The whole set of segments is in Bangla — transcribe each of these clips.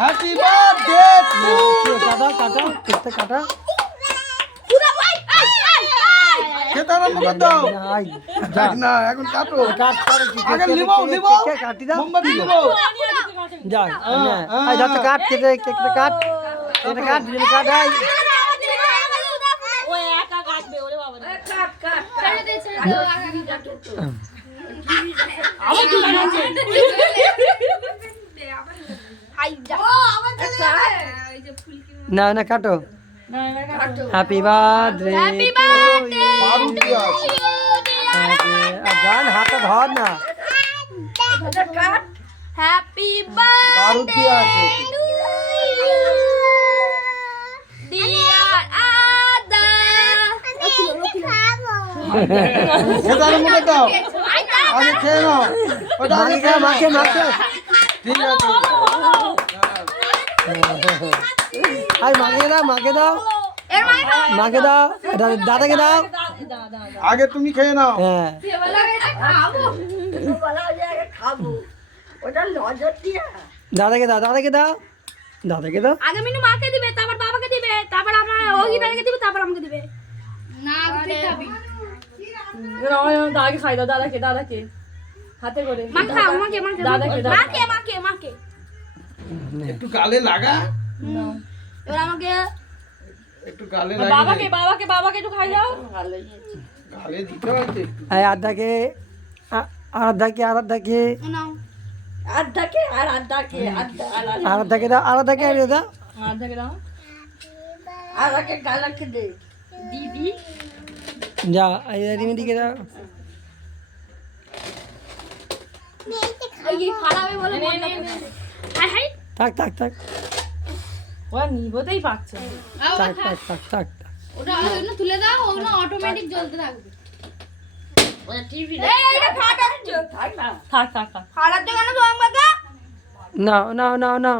হ্যাপি বার্থডে টু ইউ কাটা কেকটা কাটা খেতে আরম্ভ করে দাও না এখন কাটো আগে লিবো কাটি দাও মোমবাতি লিবো যা এই দাও তো কাট কেকটা কাট এটা কাট দিলে কাট আই ও একা কাটবে ওরে বাবা কাট ছেড়ে দে আবার কি বানাচ্ছে না না কাটো হ্যাপি বার্থডে গান হাতে ধর না happy birthday to you dear আদা খেতার মুখে দাও আগে খেয়ে নাও ওটা মাকে ঠিক আছে আই মাকে দাও দাদাকে দাও আগে তুমি খেয়ে নাও হ্যাঁ দাদাকে দাও আগে মিনু মাকে দিবে তারপর বাবাকে দিবে তারপর আমার ওহিদাকে দিবে তারপর আমাকে দিবে না তুই খাবি না দাদাকে খাই দাও দাদাকে হাতে করে মা খাও মাকে একটু গালে লাগা এবার আমাকে একটু গালে লাগা বাবাকে একটু খাই দাও গালে দিতে হয় তো একটু এই আড্ডাকে নাও আরাধ্যাকে দাও আধাকে দাও দিদি যা এই রিমিদিকে দাও এই খারাপই বলে হাই হাই থাক ওরা নিবোতেই পাচ্ছে থাক ওটা ওটা তুলে দাও ওটা অটোমেটিক জ্বলতে থাকবে ওটা টিভি এইটা ফাটাচ্ছে থাক ফাটাচ্ছে কেন তো আমাকে না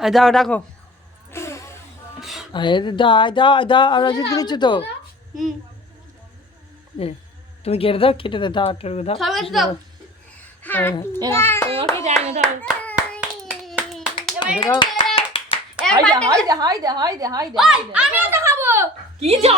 এই দাও ডাকো এই দাও আর রাজি দিচ্ছ তো হুম তুমি কেটে দাও দাও সবাই এসে দাও তোমাকে দেয় না দাও দাও হাই দে আমি ওটা খাবো কি যা